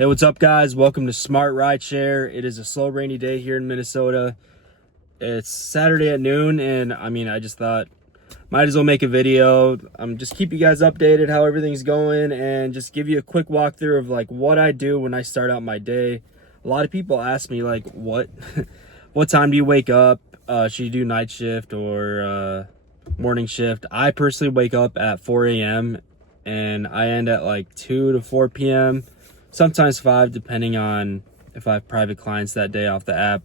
Hey, what's up, guys? Welcome to Smart Rideshare. It is a slow, rainy day here in Minnesota. It's Saturday at noon, and I just thought might as well make a video. Just keep you guys updated how everything's going, and just give you a quick walkthrough of like what I do when I start out my day. A lot of people ask me like, what time do you wake up? Should you do night shift or morning shift? I personally wake up at 4 a.m. and I end at like 2 to 4 p.m. Sometimes 5, depending on if I have private clients that day off the app.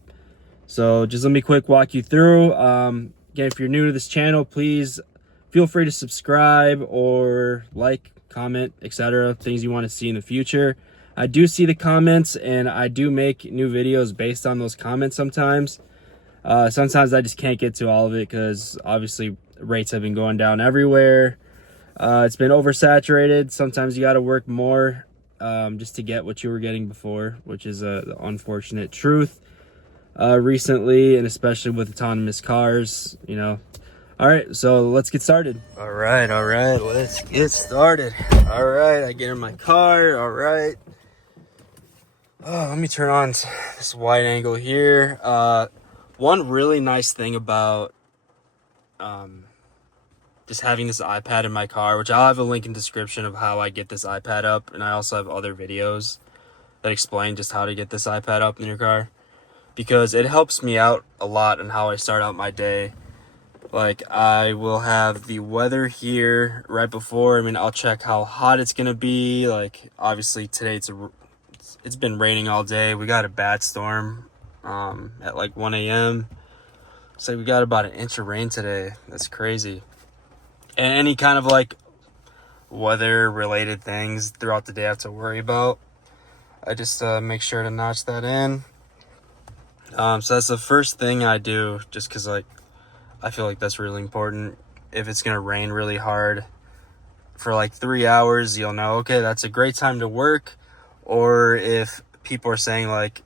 So just let me quick walk you through. Again, if you're new to this channel, please feel free to subscribe or like, comment, etc. Things you want to see in the future. I do see the comments, and I do make new videos based on those comments sometimes. Sometimes I just can't get to all of it because obviously rates have been going down everywhere. It's been oversaturated. Sometimes you got to work more just to get what you were getting before, which is the unfortunate truth recently, and especially with autonomous cars, you know. All right, so let's get started. All right, let's get started. All right, I get in my car. All right. Oh, let me turn on this wide angle here. One really nice thing about just having this iPad in my car, which I'll have a link in the description of how I get this iPad up, and I also have other videos that explain just how to get this iPad up in your car, because it helps me out a lot in how I start out my day. Like, I will have the weather here right before. I'll check how hot it's gonna be. Like, obviously today it's been raining all day. We got a bad storm at like 1 a.m. So we got about 1 inch of rain today. That's crazy. And any kind of like weather related things throughout the day I have to worry about, I just make sure to notch that in. So that's the first thing I do, just because like I feel like that's really important. If it's gonna rain really hard for like 3 hours, you'll know, okay, that's a great time to work. Or if people are saying like,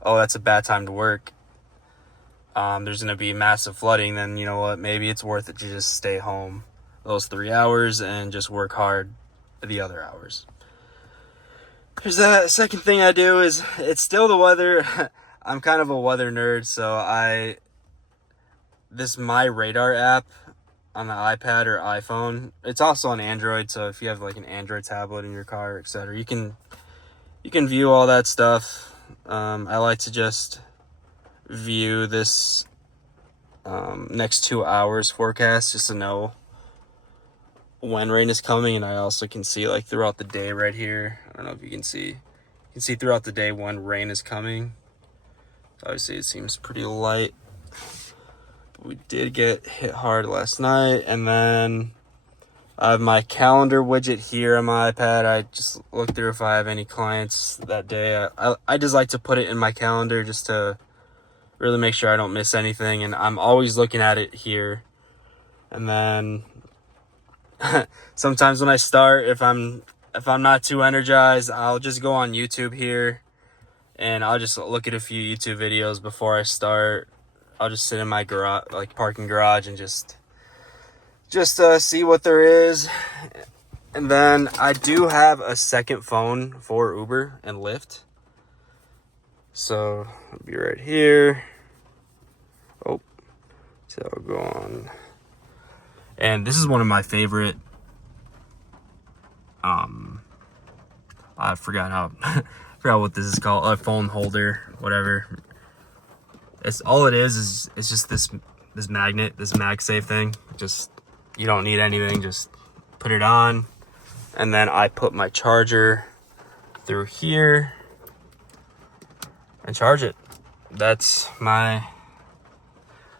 oh, that's a bad time to work, there's gonna be massive flooding, then you know what, maybe it's worth it to just stay home those 3 hours and just work hard the other hours. Here's the second thing I do is, it's still the weather. I'm kind of a weather nerd, so this My Radar app on the iPad or iPhone, it's also on Android, so if you have like an Android tablet in your car, etc., you can view all that stuff. I like to just view this next 2 hours forecast just to know when rain is coming, and I also can see like throughout the day right here. I don't know if you can see. You can see throughout the day when rain is coming. Obviously it seems pretty light. We did get hit hard last night. And then I have my calendar widget here on my iPad. I just look through if I have any clients that day. I just like to put it in my calendar just to really make sure I don't miss anything, and I'm always looking at it here. And then sometimes when I start, if I'm not too energized, I'll just go on YouTube here and I'll just look at a few YouTube videos before I start. I'll just sit in my garage, like parking garage, and just see what there is. And then I do have a second phone for Uber and Lyft, so I'll be right here. Oh, so I'll go on. And this is one of my favorite, I forgot what this is called, a phone holder, whatever. It's all it is it's just this magnet, this MagSafe thing. Just, you don't need anything, just put it on. And then I put my charger through here and charge it. That's my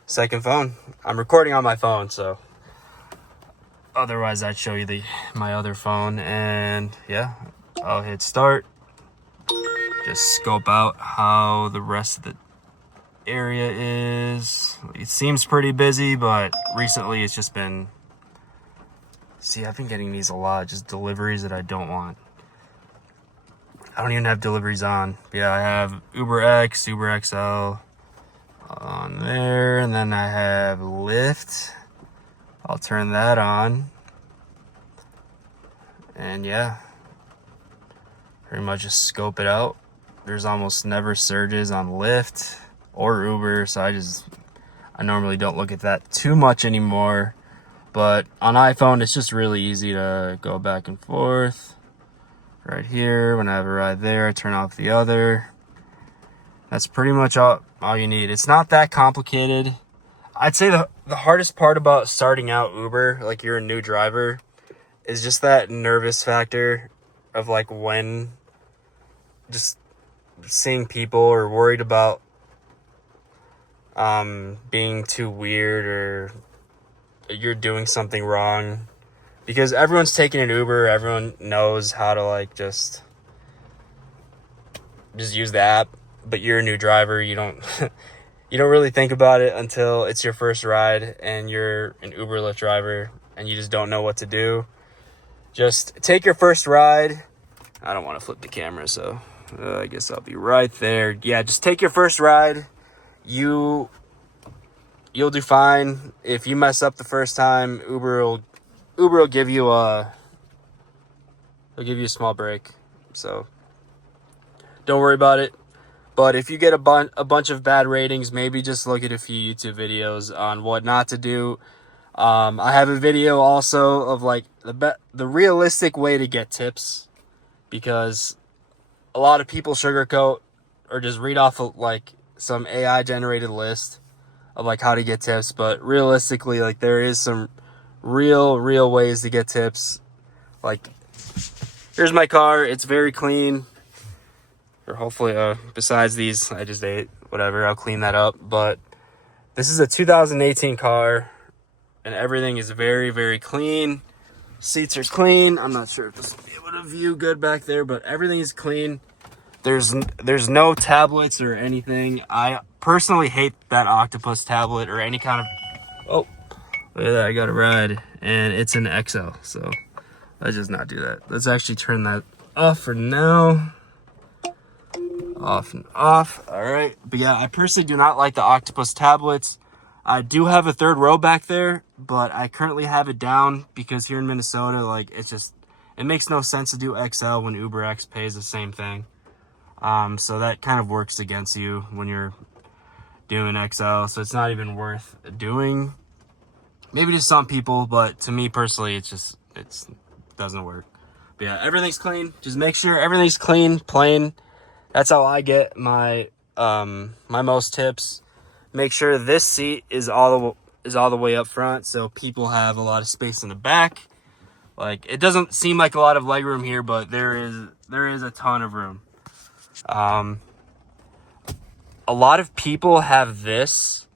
second phone. I'm recording on my phone, so otherwise I'd show you my other phone. And yeah, I'll hit start, just scope out how the rest of the area is. It seems pretty busy, but recently it's just been, I've been getting these a lot, just deliveries that I don't want. I don't even have deliveries on. But yeah, I have Uber X, Uber XL on there, and then I have Lyft. I'll turn that on. And yeah, pretty much just scope it out. There's almost never surges on Lyft or Uber, so I normally don't look at that too much anymore. But on iPhone, it's just really easy to go back and forth. Right here, whenever I ride there, I turn off the other. That's pretty much all you need. It's not that complicated. I'd say the hardest part about starting out Uber, like you're a new driver, is just that nervous factor of like when just seeing people or worried about being too weird or you're doing something wrong, because everyone's taking an Uber. Everyone knows how to like just use the app, but you're a new driver. You don't you don't really think about it until it's your first ride and you're an Uber Lyft driver and you just don't know what to do. Just take your first ride. I don't want to flip the camera, so I guess I'll be right there. Yeah, just take your first ride. You'll do fine. If you mess up the first time, Uber will give you a small break. So don't worry about it. But if you get a bunch of bad ratings, maybe just look at a few YouTube videos on what not to do. I have a video also of like the realistic way to get tips, because a lot of people sugarcoat or just read off of like some AI generated list of like how to get tips. But realistically, like there is some real ways to get tips. Like here's my car. It's very clean. Or hopefully, besides these, I just ate, whatever, I'll clean that up. But this is a 2018 car, and everything is very clean. Seats are clean. I'm not sure if this will be able to view good back there, but everything is clean. There's no tablets or anything. I personally hate that octopus tablet or any kind of... Oh, look at that, I got a ride, and it's an XL, so let's just not do that. Let's actually turn that off for now. Off and off. All right. But yeah, I personally do not like the octopus tablets. I do have a third row back there, but I currently have it down because here in Minnesota, like it makes no sense to do XL when UberX pays the same thing. So that kind of works against you when you're doing XL. So it's not even worth doing. Maybe to some people, but to me personally, it doesn't work. But yeah, everything's clean. Just make sure everything's clean, plain. That's how I get my my most tips. Make sure this seat is all the way up front, so people have a lot of space in the back. Like it doesn't seem like a lot of leg room here, but there is a ton of room. A lot of people have this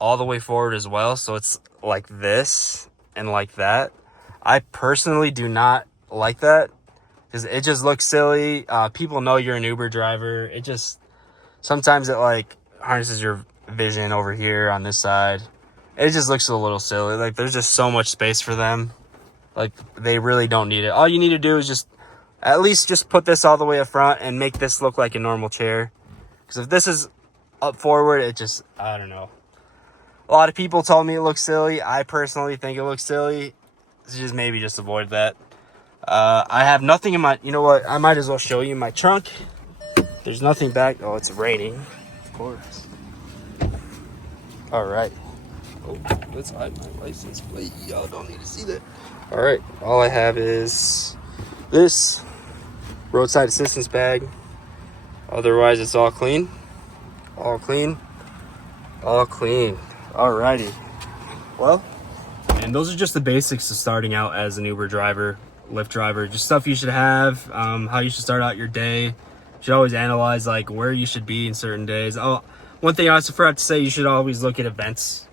all the way forward as well, so it's like this and like that. I personally do not like that, because it just looks silly. People know you're an Uber driver. Sometimes it like harnesses your vision over here on this side. It just looks a little silly. Like there's just so much space for them. Like they really don't need it. All you need to do is just at least just put this all the way up front and make this look like a normal chair. Because if this is up forward, I don't know. A lot of people told me it looks silly. I personally think it looks silly. So just avoid that. I have nothing in my, you know what, I might as well show you my trunk. There's nothing back. Oh, it's raining, of course. All right. Oh, let's hide my license plate. Y'all don't need to see that. All right, all I have is this roadside assistance bag. Otherwise, it's all clean. All clean. All clean. Alrighty. Well, and those are just the basics of starting out as an Uber driver, Lyft driver. Just stuff you should have, how you should start out your day. You should always analyze like where you should be in certain days. Oh, one thing I also forgot to say, you should always look at events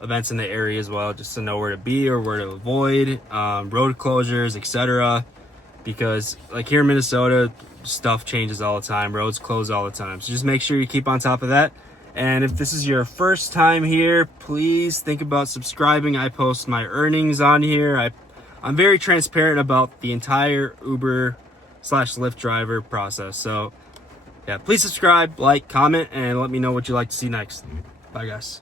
in the area as well, just to know where to be or where to avoid, road closures, etc. Because like here in Minnesota, stuff changes all the time. Roads close all the time. So just make sure you keep on top of that. And if this is your first time here, please think about subscribing. I post my earnings on here. I'm very transparent about the entire Uber/Lyft driver process. So yeah, please subscribe, like, comment, and let me know what you'd like to see next. Bye guys.